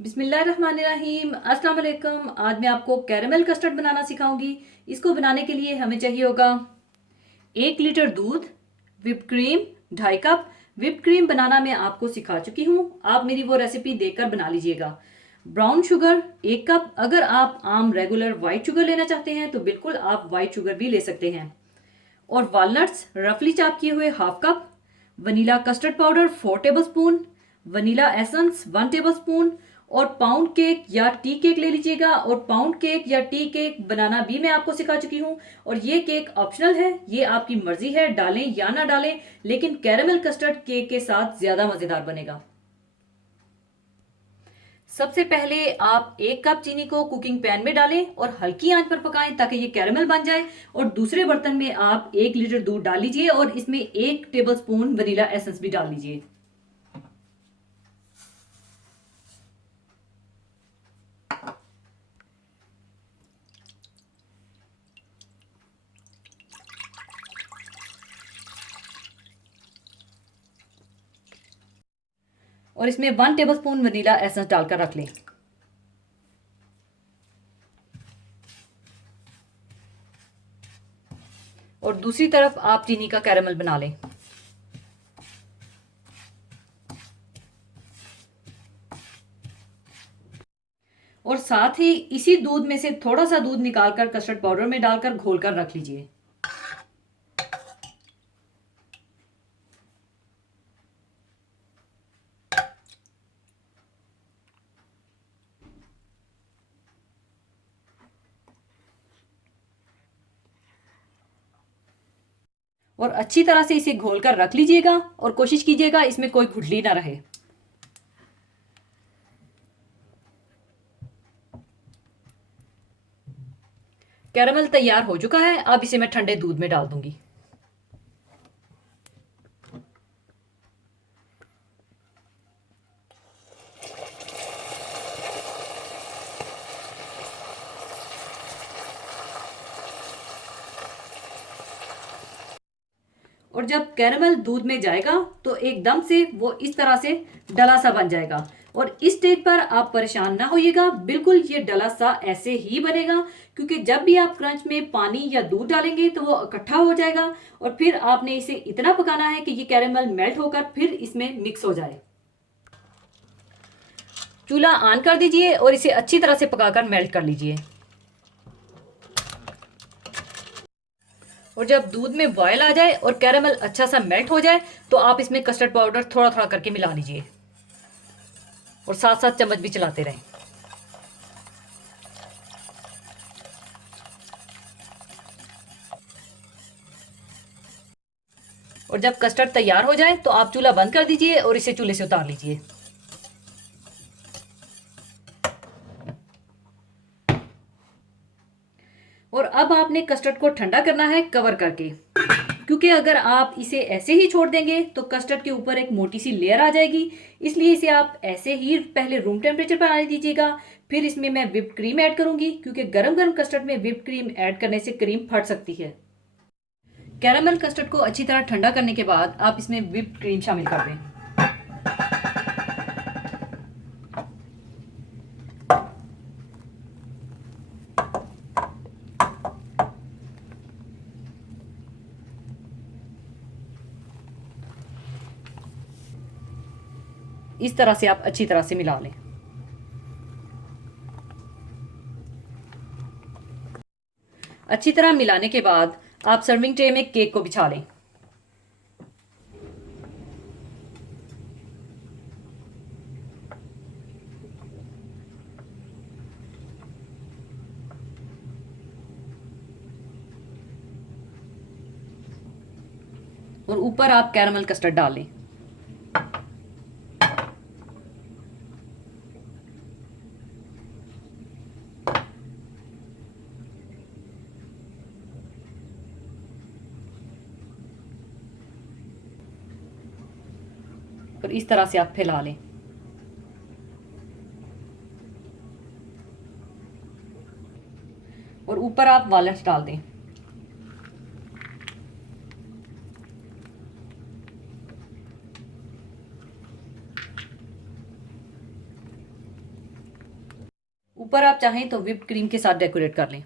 बिस्मिल्लाहिर्रहमानिर्रहीम। अस्सलाम वालेकुम। आज मैं आपको कैरेमल कस्टर्ड बनाना सिखाऊंगी। इसको बनाने के लिए हमें चाहिए होगा 1 लीटर दूध, whipped cream 2.5 cup. whipped cream बनाना मैं आपको सिखा चुकी हूँ, आप मेरी वो रेसिपी देखकर बना लीजिएगा। Brown sugar 1 cup. अगर आप आम रेगुलर वाइट शुगर लेना चाहते हैं तो बिल्कुल आप वाइट शुगर भी ले सकते हैं। और वॉलनट्स रफली चॉप किए हुए 1/2 cup. Vanilla custard powder 4 tablespoon. Vanilla essence 1 tablespoon. और पाउंड केक या टी केक ले लीजिएगा। और पाउंड केक या टी केक बनाना भी मैं आपको सिखा चुकी हूँ। और ये केक ऑप्शनल है, ये आपकी मर्जी है डालें या ना डालें, लेकिन कैरेमल कस्टर्ड केक के साथ ज्यादा मजेदार बनेगा। सबसे पहले आप 1 कप चीनी को कुकिंग पैन में डालें और हल्की आंच पर पकाएं ताकि ये कैरेमल बन जाए। और दूसरे बर्तन में आप 1 लीटर दूध डाल लीजिए और इसमें 1 टेबलस्पून वनीला एसेंस भी डाल लीजिए। और इसमें 1 टेबलस्पून वनीला एसेंस डालकर रख लें। और दूसरी तरफ आप चीनी का कैरेमल बना लें। और साथ ही इसी दूध में से थोड़ा सा दूध निकालकर कस्टर्ड पाउडर में डालकर घोलकर रख लीजिए। और अच्छी तरह से इसे घोलकर रख लीजिएगा और कोशिश कीजिएगा इसमें कोई गुठली ना रहे। कैरेमल तैयार हो चुका है, अब इसे मैं ठंडे दूध में डाल दूंगी। और जब कैरेमल दूध में जाएगा तो एकदम से वो इस तरह से डला सा बन जाएगा। और इस स्टेज पर आप परेशान ना होइएगा, बिल्कुल ये डला सा ऐसे ही बनेगा, क्योंकि जब भी आप क्रंच में पानी या दूध डालेंगे तो वो इकट्ठा हो जाएगा। और फिर आपने इसे इतना पकाना है कि ये कैरेमल मेल्ट होकर फिर इसमें मिक्स हो जाए। चूल्हा ऑन कर दीजिए और इसे अच्छी तरह से पकाकर मेल्ट कर लीजिए। और जब दूध में बॉयल आ जाए और कैरेमल अच्छा सा मेल्ट हो जाए तो आप इसमें कस्टर्ड पाउडर थोड़ा थोड़ा करके मिला लीजिए और साथ साथ चम्मच भी चलाते रहें। और जब कस्टर्ड तैयार हो जाए तो आप चूल्हा बंद कर दीजिए और इसे चूल्हे से उतार लीजिए। और अब आपने कस्टर्ड को ठंडा करना है कवर करके, क्योंकि अगर आप इसे ऐसे ही छोड़ देंगे तो कस्टर्ड के ऊपर एक मोटी सी लेयर आ जाएगी। इसलिए इसे आप ऐसे ही पहले रूम टेम्परेचर पर आने दीजिएगा। फिर इसमें मैं व्हिप्ड क्रीम ऐड करूंगी, क्योंकि गरम गरम कस्टर्ड में व्हिप्ड क्रीम ऐड करने से क्रीम फट सकती है। कैरामल कस्टर्ड को अच्छी तरह ठंडा करने के बाद आप इसमें व्हिप्ड क्रीम शामिल कर दें। इस तरह से आप अच्छी तरह से मिला लें। अच्छी तरह मिलाने के बाद आप सर्विंग ट्रे में केक को बिछा लें। और ऊपर आप कैरामल कस्टर्ड डाल लें। और इस तरह से आप फैला लें। और ऊपर आप वॉलनट्स डाल दें। ऊपर आप चाहें तो व्हिप्ड क्रीम के साथ डेकोरेट कर लें।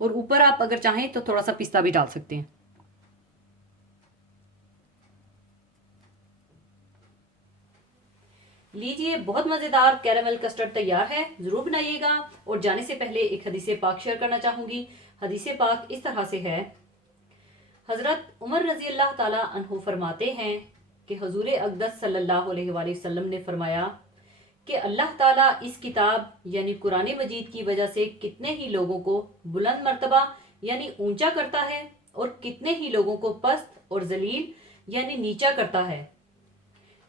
और ऊपर आप अगर चाहें तो थोड़ा सा पिस्ता भी डाल सकते हैं। लीजिए, बहुत मज़ेदार कैरामल कस्टर्ड तैयार है। ज़रूर बनाइएगा। और जाने से पहले एक हदीस पाक शेयर करना चाहूँगी। हदीस पाक इस तरह से है। हज़रत उमर रज़ी अल्लाह ताला अन्हु फरमाते हैं कि हुज़ूर अक़दस सल्लल्लाहु अलैहि वसल्लम ने फरमाया कि अल्लाह ताला इस किताब यानी कुरान मजीद की वजह से कितने ही लोगों को बुलंद मर्तबा यानी ऊंचा करता है और कितने ही लोगों को पस्त और जलील यानी नीचा करता है।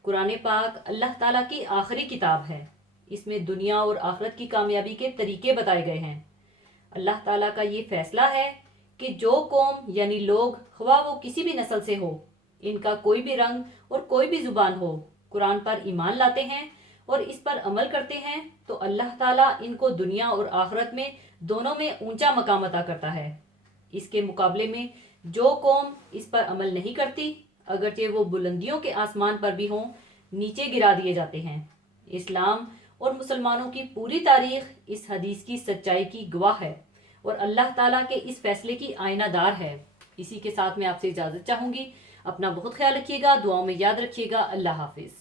कुरान पाक अल्लाह ताला की आखिरी किताब है। इसमें दुनिया और आखिरत की कामयाबी के तरीके बताए गए हैं। अल्लाह ताला का ये फैसला है कि जो कौम यानी लोग ख्वाह वो किसी भी नस्ल से हो, इनका कोई भी रंग और कोई भी जुबान हो, कुरान पर ईमान लाते हैं और इस पर अमल करते हैं तो अल्लाह ताला इनको दुनिया और आखिरत में दोनों में ऊंचा मकाम अता करता है। इसके मुकाबले में जो कौम इस पर अमल नहीं करती, अगरचे वो बुलंदियों के आसमान पर भी हों, नीचे गिरा दिए जाते हैं। इस्लाम और मुसलमानों की पूरी तारीख इस हदीस की सच्चाई की गवाह है और अल्लाह ताला के इस फैसले की आईनादार है। इसी के साथ मैं आपसे इजाज़त चाहूँगी। अपना बहुत ख्याल रखिएगा, दुआओं में याद रखिएगा। अल्लाह हाफिज़।